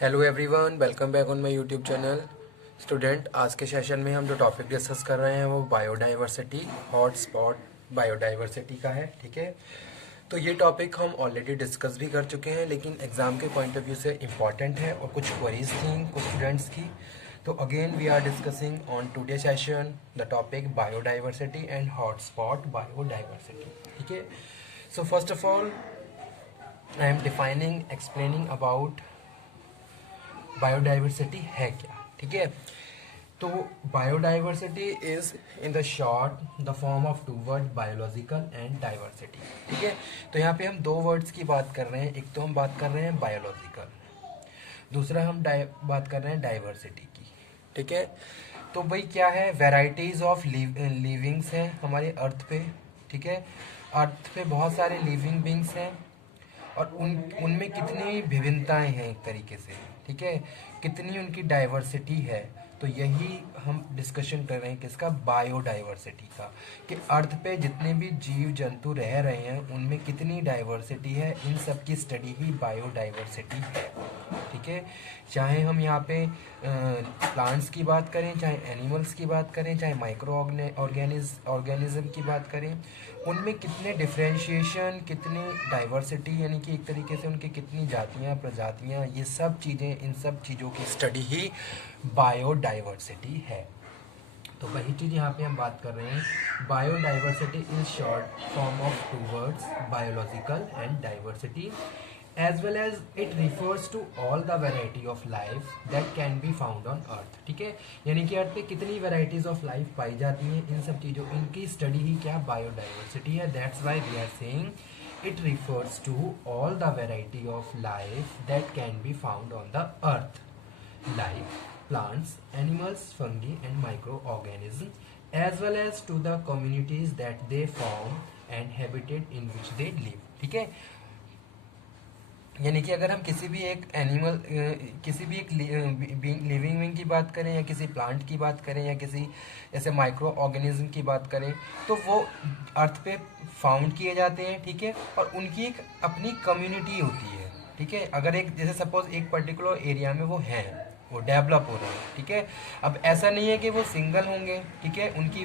Hello everyone, welcome back on my YouTube channel. Student, आज के session में हम जो टॉपिक डिस्कस कर रहे हैं वो बायोडाइवर्सिटी, हॉट स्पॉट बायोडाइवर्सिटी का है। ठीक है, तो ये टॉपिक हम ऑलरेडी डिस्कस भी कर चुके हैं, लेकिन एग्ज़ाम के पॉइंट ऑफ व्यू से इम्पॉर्टेंट है और कुछ क्वेरीज थी कुछ स्टूडेंट्स की। तो again we are discussing on today session the topic biodiversity and hot spot biodiversity. ठीक है, so first of all I am defining explaining about biodiversity है क्या। ठीक है, तो biodiversity is in the short the form of two word biological and diversity. ठीक है, तो यहाँ पे हम दो वर्ड्स की बात कर रहे हैं। एक तो हम बात कर रहे हैं बायोलॉजिकल, दूसरा हम बात कर रहे हैं डाइवर्सिटी की। ठीक है, तो भाई क्या है, वेराइटीज ऑफ लिविंग्स हैं हमारे अर्थ पे। ठीक है, अर्थ पे बहुत सारे लिविंग बींग्स हैं और उनमें कितनी विभिन्नताएं हैं एक तरीके से। ठीक है, कितनी उनकी डाइवर्सिटी है। तो यही हम डिस्कशन कर रहे हैं किसका, बायोडाइवर्सिटी का, कि अर्थ पे जितने भी जीव जंतु रह रहे हैं उनमें कितनी डाइवर्सिटी है। इन सब की स्टडी ही बायोडाइवर्सिटी है। ठीक है, चाहे हम यहाँ पे प्लांट्स की बात करें, चाहे एनिमल्स की बात करें, चाहे माइक्रो ऑर्गेनिज्म की बात करें, उनमें कितने डिफ्रेंशिएशन, कितनी डाइवर्सिटी, यानी कि एक तरीके से उनकी कितनी जातियाँ, प्रजातियाँ, ये सब चीज़ें, इन सब चीज़ों की स्टडी ही बायोडाइवर्सिटी है। तो वही चीज़ यहाँ पे हम बात कर रहे हैं। Biodiversity is short form of two words biological and diversity, as well as it refers to all the variety of life that can be found on earth। ठीक है, यानी कि अर्थ पे कितनी वेराइटीज ऑफ लाइफ पाई जाती हैं, इन सब चीज़ों, इनकी स्टडी ही क्या, बायोडाइवर्सिटी है। That's why we are saying it refers to all the variety of life that can be found on the earth, like plants, animals, fungi and microorganisms, as well as to the communities that they form and habitat in which they live। ठीक है, यानी कि अगर हम किसी भी एक animal, किसी भी एक लिविंग विंग की बात करें, या किसी प्लांट की बात करें, या किसी ऐसे माइक्रो ऑर्गेनिज्म की बात करें, तो वो अर्थ पे फाउंड किए जाते हैं। ठीक है, और उनकी एक अपनी कम्युनिटी होती है। ठीक है, अगर एक जैसे सपोज एक पर्टिकुलर एरिया में वो हैं, वो डेवलप हो रहे हैं। ठीक है, अब ऐसा नहीं है कि वो सिंगल होंगे। ठीक है, उनकी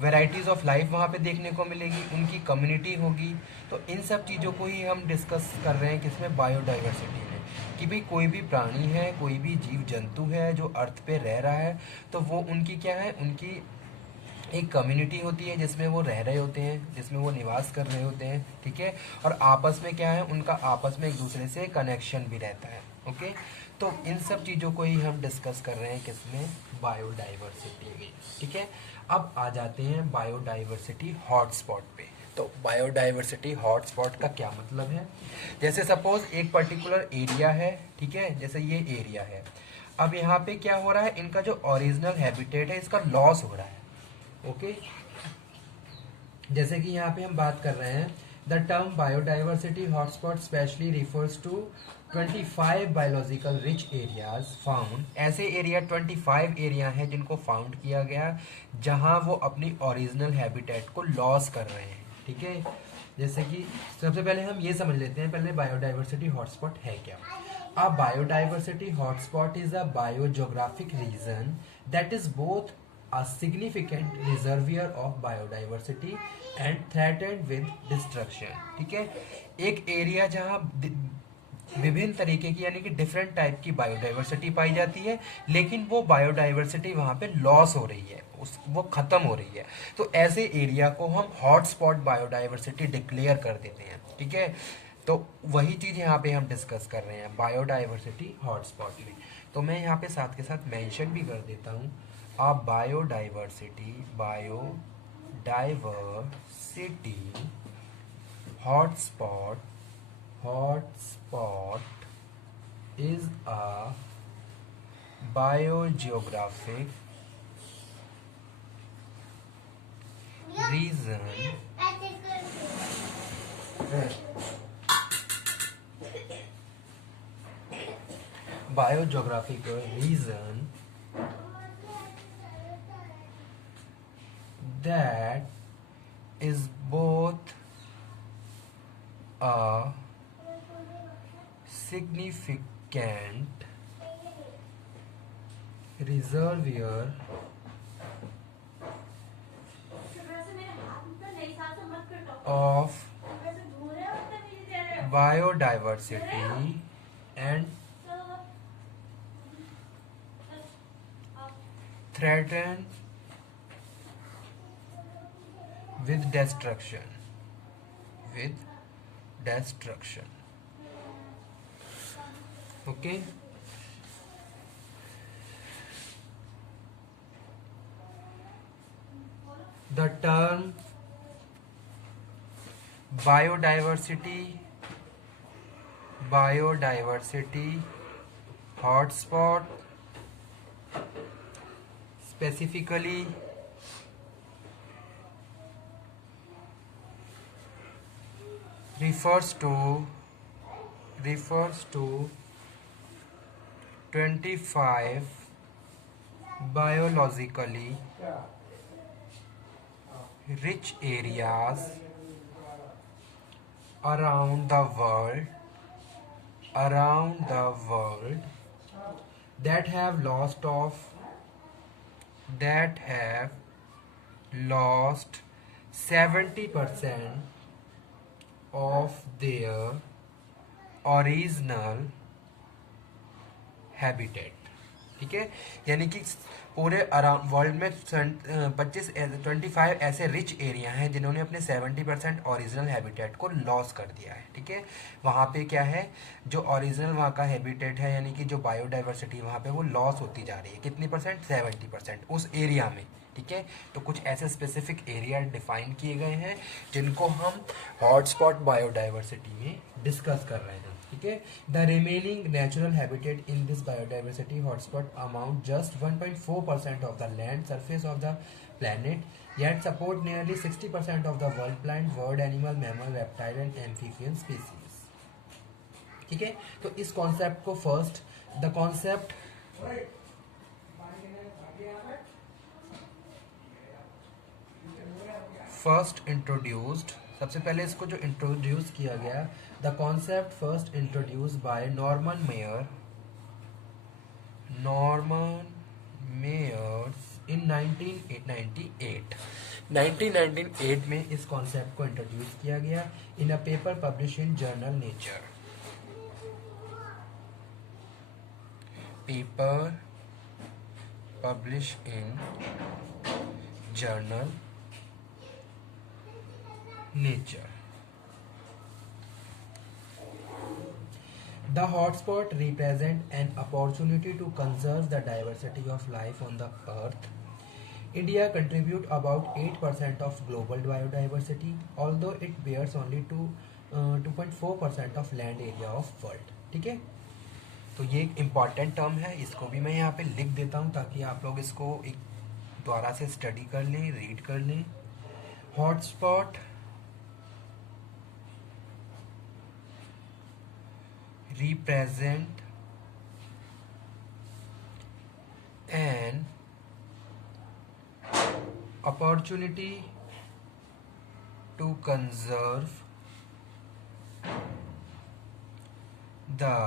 वेराइटीज़ ऑफ लाइफ वहाँ पे देखने को मिलेगी, उनकी कम्युनिटी होगी। तो इन सब चीज़ों को ही हम डिस्कस कर रहे हैं किसमें, बायोडाइवर्सिटी में, कि भाई कोई भी प्राणी है, कोई भी जीव जंतु है जो अर्थ पे रह रहा है, तो वो उनकी क्या है, उनकी एक कम्युनिटी होती है जिसमें वो रह रहे होते हैं, जिसमें वो निवास कर रहे होते हैं। ठीक है, और आपस में क्या है, उनका आपस में एक दूसरे से कनेक्शन भी रहता है। ओके, तो इन सब चीज़ों को ही हम डिस्कस कर रहे हैं किसमें, बायोडाइवर्सिटी में। ठीक है, अब आ जाते हैं बायोडाइवर्सिटी हॉटस्पॉट पे। तो बायोडाइवर्सिटी हॉटस्पॉट का क्या मतलब है, जैसे सपोज एक पर्टिकुलर एरिया है। ठीक है, जैसे ये एरिया है, अब यहाँ पे क्या हो रहा है, इनका जो ओरिजिनल हैबिटेट है इसका लॉस हो रहा है। ओके, जैसे कि यहाँ पे हम बात कर रहे हैं, the term biodiversity hotspot specially refers to 25 biological rich areas found. ऐसे एरिया 25 एरिया हैं जिनको फाउंड किया गया, जहाँ वो अपनी ओरिजिनल हैबिटेट को लॉस कर रहे हैं। ठीक है, जैसे कि सबसे पहले हम ये समझ लेते हैं, पहले बायोडाइवर्सिटी हॉटस्पॉट है क्या। A biodiversity hotspot is a biogeographic region that is both a significant reservoir of biodiversity and threatened with destruction। ठीक है, एक एरिया जहाँ विभिन्न तरीके की, यानी कि डिफरेंट टाइप की बायोडाइवर्सिटी पाई जाती है, लेकिन वो बायोडाइवर्सिटी वहाँ पे लॉस हो रही है, वो खत्म हो रही है। तो ऐसे एरिया को हम हॉटस्पॉट बायोडाइवर्सिटी डिक्लेयर कर देते हैं। ठीक है, तो वही चीज़ यहाँ पे हम डिस्कस कर रहे हैं बायोडाइवर्सिटी हॉटस्पॉट में। तो मैं यहाँ पे साथ के साथ मेंशन भी कर देता हूँ, a biodiversity hotspot is a biogeographic region that is both a significant reservoir of biodiversity and threatened with destruction. Okay. The term biodiversity hotspot specifically refers to 25 biologically rich areas around the world that have lost 70% of their original habitat. ठीक है, यानी कि पूरे around world में 25 ऐसे rich area हैं जिन्होंने अपने 70% ओरिजिनल हैबिटेट को लॉस कर दिया है. ठीक है, वहाँ पे क्या है, जो ओरिजिनल वहाँ का हैबिटेट है यानी कि जो बायोडाइवर्सिटी वहाँ पे वो लॉस होती जा रही है. कितनी परसेंट? 70% उस एरिया में. ठीक है, तो कुछ ऐसे स्पेसिफिक एरिया डिफाइन किए गए हैं जिनको हम हॉटस्पॉट बायोडाइवर्सिटी में डिस्कस कर रहे हैं. ठीक है, the remaining natural habitat in this biodiversity hotspot amount just 1.4% of the land surface of the planet, yet support nearly 60% of the world plant, bird, animal, mammal, reptile and amphibian species. ठीक है, तो इस concept को the concept first introduced, सबसे पहले इसको जो introduce किया गया, the concept first introduce by Norman Myers in 1998 में इस कॉन्सेप्ट को इंट्रोड्यूस किया गया in a paper publish in journal nature. Paper publish in journal nature. The hotspot represent an opportunity to conserve the diversity of life on the earth. India contribute about 8% of global biodiversity, although it bears only 2.4% of land area of world. ठीक है, तो ये एक important term है, इसको भी मैं यहाँ पे लिख देता हूँ ताकि आप लोग इसको एक दोबारा से स्टडी कर लें, रीड कर लें. Hotspot represent an opportunity to conserve the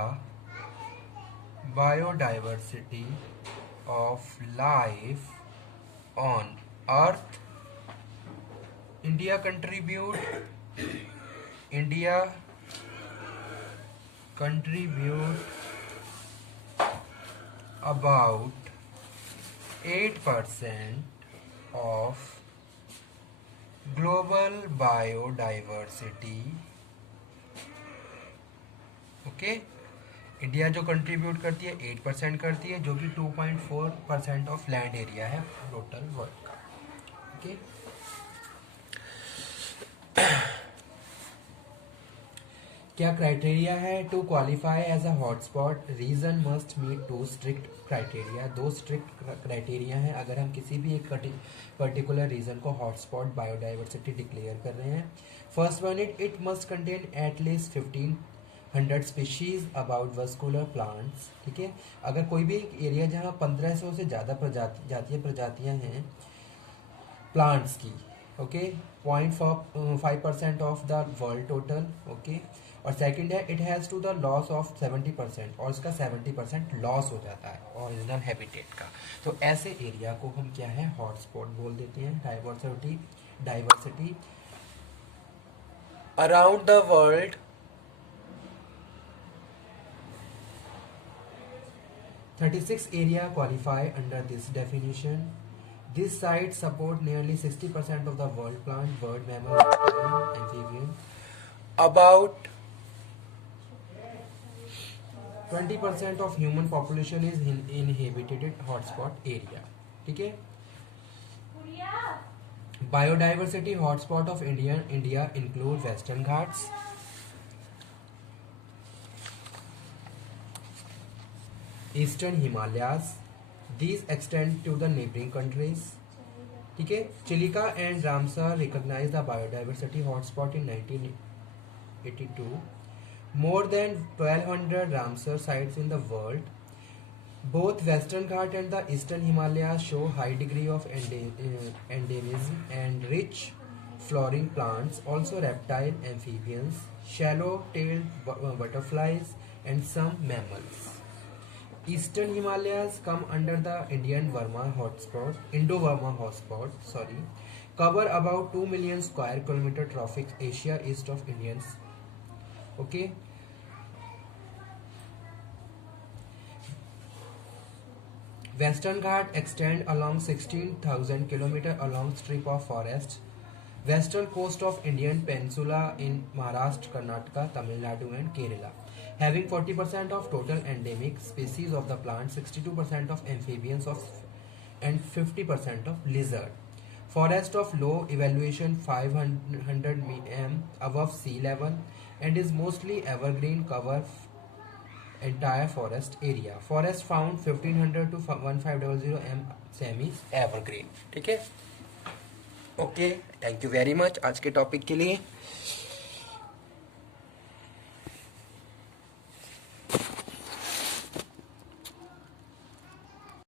biodiversity of life on earth. India contribute about 8% of global biodiversity. Okay, India जो कंट्रीब्यूट करती है 8% करती है, जो कि 2.4% ऑफ लैंड एरिया है टोटल वर्ल्ड का. ओके, क्या क्राइटेरिया है to qualify as a hotspot? Region must meet 2 strict criteria. 2 strict criteria हैं अगर हम किसी भी एक पर्टिकुलर रीजन को हॉटस्पॉट बायोडाइवर्सिटी डिक्लेयर कर रहे हैं. First one, it must contain at least 1500 species about vascular plants. ठीक है, अगर कोई भी एक एरिया जहाँ 1500 से ज़्यादा प्रजातियाँ हैं प्लांट्स की, okay, 0.5% of the world total. Okay, और सेकंड है it has to the loss of 70%, और इसका 70% लॉस हो जाता है ओरिजिनल हैबिटेट का। तो ऐसे एरिया को हम क्या है हॉटस्पॉट बोल देते हैं। Diversity around the world 36 area qualify under this definition. These sites support nearly 60% of the world plant, bird, mammal, reptile, amphibian. About 20% of human population is in inhabited hotspot area. ठीक है। Biodiversity hotspot of India include Western Ghats, Eastern Himalayas. These extend to the neighboring countries. ठीक है। Chilika and Ramsar recognise the biodiversity hotspot in 1982. More than 1200 Ramsar sites in the world. Both Western Ghat and the Eastern Himalayas show high degree of endemism and rich flowering plants, also reptile, amphibians, shallow-tailed butterflies, and some mammals. Eastern Himalayas come under the Indo-Burma hotspot, cover about 2 million square kilometer trophic Asia east of Indians. Okay. Western Ghat extend along 16,000 km along strip of forest. Western coast of Indian Peninsula in Maharashtra, Karnataka, Tamil Nadu and Kerala. Having 40% of total endemic species of the plant, 62% of amphibians and 50% of lizard. Forest of low elevation 500 m above sea level and is mostly evergreen, cover entire forest area. Forest found 1500 to 1500 m semi evergreen. ठीक है। Okay, thank you very much आज के topic के लिए।